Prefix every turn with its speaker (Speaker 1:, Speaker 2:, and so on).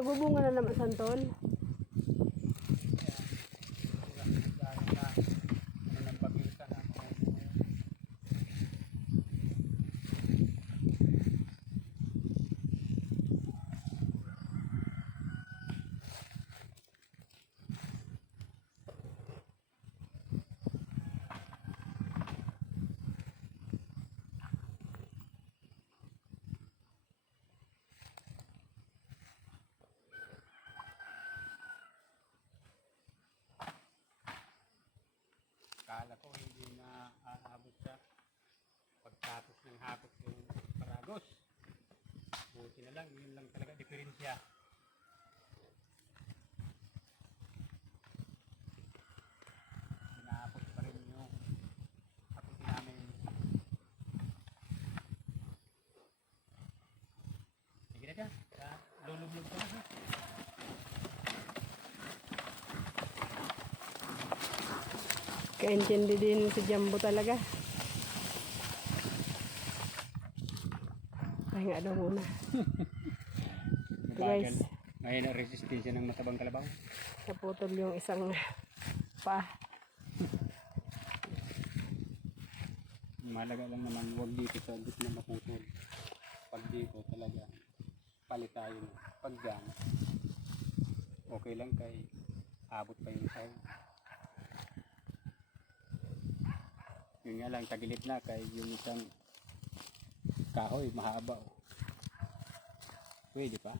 Speaker 1: Nagbubunga na naman santol.
Speaker 2: Pagtapos ng hapot yung paragos. Buti na lang, yun lang talaga diferensya. Pinapot pa rin yung hapot namin. Sige na dyan, sa- lulublog ko na ha.
Speaker 1: Kaintindi din si Jumbo talaga. Pahinga daw muna. Guys.
Speaker 2: Ngayon ang resistensya ng matabang kalabaw.
Speaker 1: Naputol yung isang pa.
Speaker 2: Mahalaga lang naman huwag dito sa gitna maputol. Pag dito talaga, palit tayo na. Pag dyan, okay lang kay abot pa yung sayo. Yun nga lang, tagilid na kay yung isang kahoy mahaba. oh. Pwede pa.